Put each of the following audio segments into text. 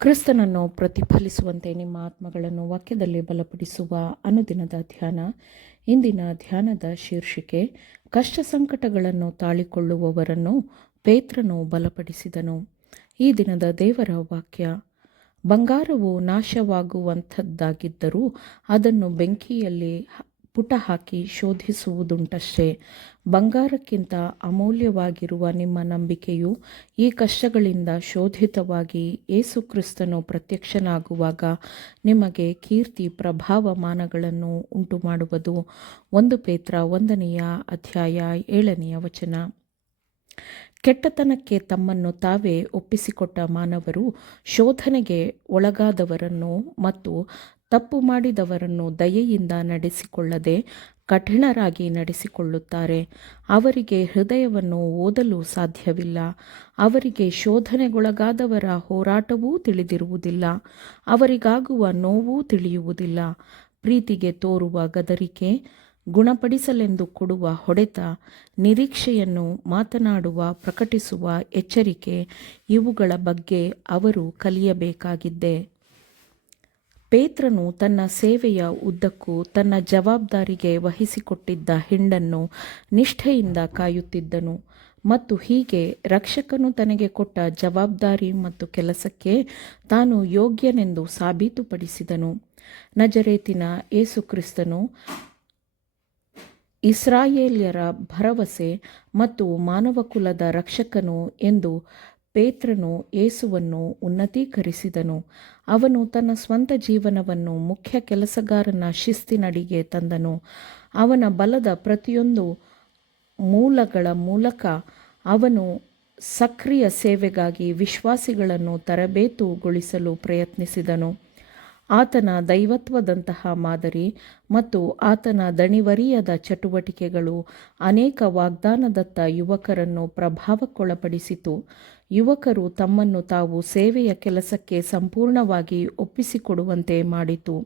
ಕ್ರಿಸ್ತನನ್ನು ಪ್ರತಿಫಲಿಸುವಂತೆ ನಿಮ್ಮ ಆತ್ಮಗಳನ್ನು ವಾಕ್ಯದಲ್ಲಿ ಬಲಪಡಿಸುವ ಅನುದಿನದ ಧ್ಯಾನ. ಇಂದಿನ ಧ್ಯಾನದ ಶೀರ್ಷಿಕೆ, ಕಷ್ಟ ಸಂಕಟಗಳನ್ನು ತಾಳಿಕೊಳ್ಳುವವರನ್ನು ಪೇತ್ರನು ಬಲಪಡಿಸಿದನು. ಈ ದಿನದ ದೇವರ ವಾಕ್ಯ, ಬಂಗಾರವು ನಾಶವಾಗುವಂಥದ್ದಾಗಿದ್ದರೂ ಅದನ್ನು ಬೆಂಕಿಯಲ್ಲಿ ಪುಟ ಹಾಕಿ ಶೋಧಿಸುವುದುಂಟಷ್ಟೇ. ಬಂಗಾರಕ್ಕಿಂತ ಅಮೂಲ್ಯವಾಗಿರುವ ನಿಮ್ಮ ನಂಬಿಕೆಯು ಈ ಕಷ್ಟಗಳಿಂದ ಶೋಧಿತವಾಗಿ ಯೇಸು ಕ್ರಿಸ್ತನು ಪ್ರತ್ಯಕ್ಷನಾಗುವಾಗ ನಿಮಗೆ ಕೀರ್ತಿ ಪ್ರಭಾವಮಾನಗಳನ್ನು ಉಂಟುಮಾಡುವುದು. 1 ಪೇತ್ರ 1ನೇ ಅಧ್ಯಾಯ 7ನೇ ವಚನ. ಕೆಟ್ಟತನಕ್ಕೆ ತಮ್ಮನ್ನು ತಾವೇ ಒಪ್ಪಿಸಿಕೊಟ್ಟ ಮಾನವರು ಶೋಧನೆಗೆ ಒಳಗಾದವರನ್ನು ಮತ್ತು ತಪ್ಪು ಮಾಡಿದವರನ್ನು ದಯೆಯಿಂದ ನಡೆಸಿಕೊಳ್ಳದೆ ಕಠಿಣರಾಗಿ ನಡೆಸಿಕೊಳ್ಳುತ್ತಾರೆ. ಅವರಿಗೆ ಹೃದಯವನ್ನು ಓದಲು ಸಾಧ್ಯವಿಲ್ಲ. ಅವರಿಗೆ ಶೋಧನೆಗೊಳಗಾದವರ ಹೋರಾಟವೂ ತಿಳಿದಿರುವುದಿಲ್ಲ. ಅವರಿಗಾಗುವ ನೋವೂ ತಿಳಿಯುವುದಿಲ್ಲ. ಪ್ರೀತಿಗೆ ತೋರುವ ಗದರಿಕೆ, ಗುಣಪಡಿಸಲೆಂದು ಕೊಡುವ ಹೊಡೆತ, ನಿರೀಕ್ಷೆಯನ್ನು ಮಾತನಾಡುವ ಪ್ರಕಟಿಸುವ ಎಚ್ಚರಿಕೆ, ಇವುಗಳ ಬಗ್ಗೆ ಅವರು ಕಲಿಯಬೇಕಾಗಿದ್ದೆ. ಪೇತ್ರನು ತನ್ನ ಸೇವೆಯ ಉದ್ದಕ್ಕೂ ತನ್ನ ಜವಾಬ್ದಾರಿಗೆ ವಹಿಸಿಕೊಟ್ಟಿದ್ದ ಹಿಂಡನ್ನು ನಿಷ್ಠೆಯಿಂದ ಕಾಯುತ್ತಿದ್ದನು ಮತ್ತು ಹೀಗೆ ರಕ್ಷಕನು ತನಗೆ ಕೊಟ್ಟ ಜವಾಬ್ದಾರಿ ಮತ್ತು ಕೆಲಸಕ್ಕೆ ತಾನು ಯೋಗ್ಯನೆಂದು ಸಾಬೀತುಪಡಿಸಿದನು. ನಜರೇತಿನ ಯೇಸು ಕ್ರಿಸ್ತನು ಇಸ್ರಾಯೇಲ್ಯರ ಭರವಸೆ ಮತ್ತು ಮಾನವಕುಲದ ರಕ್ಷಕನು ಎಂದು ಪೇತ್ರನು ಯೇಸುವನ್ನು ಉನ್ನತೀಕರಿಸಿದನು. ಅವನು ತನ್ನ ಸ್ವಂತ ಜೀವನವನ್ನು ಮುಖ್ಯ ಕೆಲಸಗಾರನ ಶಿಸ್ತಿನಡಿಗೆ ತಂದನು. ಅವನ ಬಲದ ಪ್ರತಿಯೊಂದು ಮೂಲಗಳ ಮೂಲಕ ಅವನು ಸಕ್ರಿಯ ಸೇವೆಗಾಗಿ ವಿಶ್ವಾಸಿಗಳನ್ನು ತರಬೇತುಗೊಳಿಸಲು ಪ್ರಯತ್ನಿಸಿದನು. ಆತನ ದೈವತ್ವದಂತಹ ಮಾದರಿ ಮತ್ತು ಆತನ ದಣಿವರಿಯದ ಚಟುವಟಿಕೆಗಳು ಅನೇಕ ವಾಗ್ದಾನದತ್ತ ಯುವಕರನ್ನು ಪ್ರಭಾವಕ್ಕೊಳಪಡಿಸಿತು. ಯುವಕರು ತಮ್ಮನ್ನು ತಾವು ಸೇವೆಯ ಕೆಲಸಕ್ಕೆ ಸಂಪೂರ್ಣವಾಗಿ ಒಪ್ಪಿಸಿಕೊಡುವಂತೆ ಮಾಡಿತು.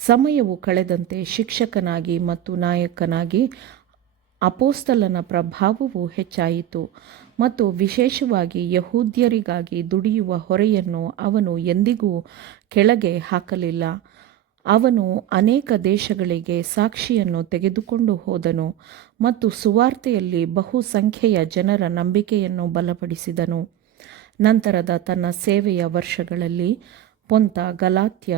ಸಮಯವು ಕಳೆದಂತೆ ಶಿಕ್ಷಕನಾಗಿ ಮತ್ತು ನಾಯಕನಾಗಿ ಅಪೋಸ್ತಲನ ಪ್ರಭಾವವು ಹೆಚ್ಚಾಯಿತು ಮತ್ತು ವಿಶೇಷವಾಗಿ ಯಹೂದ್ಯರಿಗಾಗಿ ದುಡಿಯುವ ಹೊರೆಯನ್ನು ಅವನು ಎಂದಿಗೂ ಕೆಳಗೆ ಹಾಕಲಿಲ್ಲ. ಅವನು ಅನೇಕ ದೇಶಗಳಿಗೆ ಸಾಕ್ಷಿಯನ್ನು ತೆಗೆದುಕೊಂಡು ಹೋದನು ಮತ್ತು ಸುವಾರ್ತೆಯಲ್ಲಿ ಬಹುಸಂಖ್ಯೆಯ ಜನರ ನಂಬಿಕೆಯನ್ನು ಬಲಪಡಿಸಿದನು. ನಂತರದ ತನ್ನ ಸೇವೆಯ ವರ್ಷಗಳಲ್ಲಿ ಪೊಂತ, ಗಲಾತ್ಯ,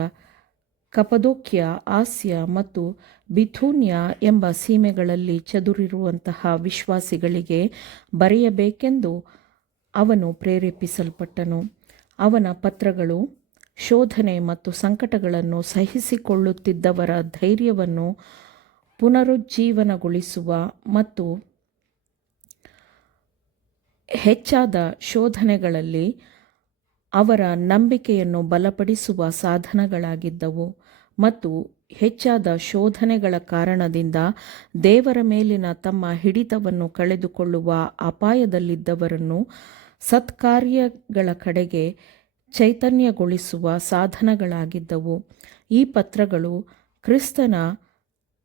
ಕಪದೋಕ್ಯ, ಆಸ್ಯ ಮತ್ತು ಬಿಥೂನ್ಯ ಎಂಬ ಸೀಮೆಗಳಲ್ಲಿ ಚದುರಿರುವಂತಹ ವಿಶ್ವಾಸಿಗಳಿಗೆ ಬರೆಯಬೇಕೆಂದು ಅವನು ಪ್ರೇರೇಪಿಸಲ್ಪಟ್ಟನು. ಅವನ ಪತ್ರಗಳು ಶೋಧನೆ ಮತ್ತು ಸಂಕಟಗಳನ್ನು ಸಹಿಸಿಕೊಳ್ಳುತ್ತಿದ್ದವರ ಧೈರ್ಯವನ್ನು ಪುನರುಜ್ಜೀವನಗೊಳಿಸುವ ಮತ್ತು ಹೆಚ್ಚಾದ ಶೋಧನೆಗಳಲ್ಲಿ ಅವರ ನಂಬಿಕೆಯನ್ನು ಬಲಪಡಿಸುವ ಸಾಧನಗಳಾಗಿದ್ದವು ಮತ್ತು ಹೆಚ್ಚಾದ ಶೋಧನೆಗಳ ಕಾರಣದಿಂದ ದೇವರ ಮೇಲಿನ ತಮ್ಮ ಹಿಡಿತವನ್ನು ಕಳೆದುಕೊಳ್ಳುವ ಅಪಾಯದಲ್ಲಿದ್ದವರನ್ನು ಸತ್ಕಾರ್ಯಗಳ ಕಡೆಗೆ ಚೈತನ್ಯಗೊಳಿಸುವ ಸಾಧನಗಳಾಗಿದ್ದವು. ಈ ಪತ್ರಗಳು ಕ್ರಿಸ್ತನ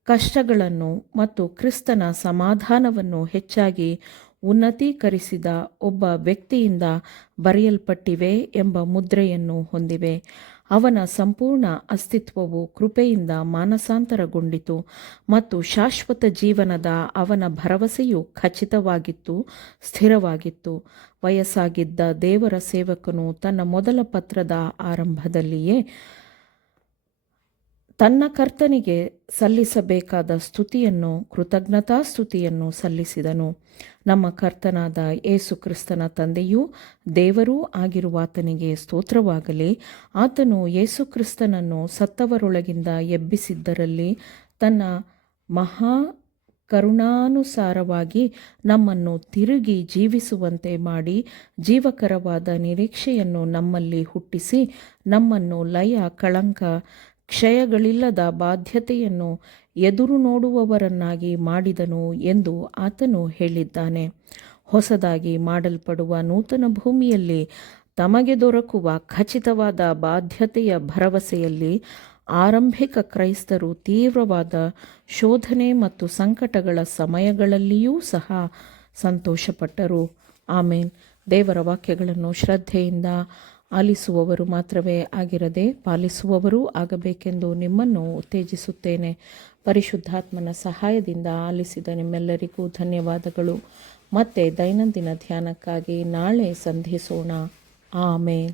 ಕಷ್ಟಗಳನ್ನು ಮತ್ತು ಕ್ರಿಸ್ತನ ಸಮಾಧಾನವನ್ನು ಹೆಚ್ಚಾಗಿ ಉನ್ನತೀಕರಿಸಿದ ಒಬ್ಬ ವ್ಯಕ್ತಿಯಿಂದ ಬರೆಯಲ್ಪಟ್ಟಿವೆ ಎಂಬ ಮುದ್ರೆಯನ್ನು ಹೊಂದಿವೆ. ಅವನ ಸಂಪೂರ್ಣ ಅಸ್ತಿತ್ವವು ಕೃಪೆಯಿಂದ ಮಾನಸಾಂತರಗೊಂಡಿತು ಮತ್ತು ಶಾಶ್ವತ ಜೀವನದ ಅವನ ಭರವಸೆಯು ಖಚಿತವಾಗಿತ್ತು, ಸ್ಥಿರವಾಗಿತ್ತು. ವಯಸ್ಸಾಗಿದ್ದ ದೇವರ ಸೇವಕನು ತನ್ನ ಮೊದಲ ಪತ್ರದ ಆರಂಭದಲ್ಲಿಯೇ ತನ್ನ ಕರ್ತನಿಗೆ ಸಲ್ಲಿಸಬೇಕಾದ ಸ್ತುತಿಯನ್ನು, ಕೃತಜ್ಞತಾಸ್ತುತಿಯನ್ನು ಸಲ್ಲಿಸಿದನು. ನಮ್ಮ ಕರ್ತನಾದ ಯೇಸು ಕ್ರಿಸ್ತನ ತಂದೆಯೂ ದೇವರೂ ಆಗಿರುವಾತನಿಗೆ ಸ್ತೋತ್ರವಾಗಲಿ. ಆತನು ಯೇಸು ಕ್ರಿಸ್ತನನ್ನು ಸತ್ತವರೊಳಗಿಂದ ಎಬ್ಬಿಸಿದ್ದರಲ್ಲಿ ತನ್ನ ಮಹಾ ಕರುಣಾನುಸಾರವಾಗಿ ನಮ್ಮನ್ನು ತಿರುಗಿ ಜೀವಿಸುವಂತೆ ಮಾಡಿ ಜೀವಕರವಾದ ನಿರೀಕ್ಷೆಯನ್ನು ನಮ್ಮಲ್ಲಿ ಹುಟ್ಟಿಸಿ ನಮ್ಮನ್ನು ಲಯ, ಕಳಂಕ, ಕ್ಷಯಗಳಿಲ್ಲದ ಬಾಧ್ಯತೆಯನ್ನು ಎದುರು ನೋಡುವವರನ್ನಾಗಿ ಮಾಡಿದನು ಎಂದು ಆತನು ಹೇಳಿದ್ದಾನೆ. ಹೊಸದಾಗಿ ಮಾಡಲ್ಪಡುವ ನೂತನ ಭೂಮಿಯಲ್ಲಿ ತಮಗೆ ದೊರಕುವ ಖಚಿತವಾದ ಬಾಧ್ಯತೆಯ ಭರವಸೆಯಲ್ಲಿ ಆರಂಭಿಕ ಕ್ರೈಸ್ತರು ತೀವ್ರವಾದ ಶೋಧನೆ ಮತ್ತು ಸಂಕಟಗಳ ಸಮಯಗಳಲ್ಲಿಯೂ ಸಹ ಸಂತೋಷಪಟ್ಟರು. ಆಮೇನ್. ದೇವರ ವಾಕ್ಯಗಳನ್ನು ಶ್ರದ್ಧೆಯಿಂದ ಆಲಿಸುವವರು ಮಾತ್ರವೇ ಆಗಿರದೆ ಪಾಲಿಸುವವರೂ ಆಗಬೇಕೆಂದು ನಿಮ್ಮನ್ನು ಉತ್ತೇಜಿಸುತ್ತೇನೆ. ಪರಿಶುದ್ಧಾತ್ಮನ ಸಹಾಯದಿಂದ ಆಲಿಸಿದ ನಿಮ್ಮೆಲ್ಲರಿಗೂ ಧನ್ಯವಾದಗಳು. ಮತ್ತೆ ದೈನಂದಿನ ಧ್ಯಾನಕ್ಕಾಗಿ ನಾಳೆ ಸಂಧಿಸೋಣ. ಆಮೇನ್.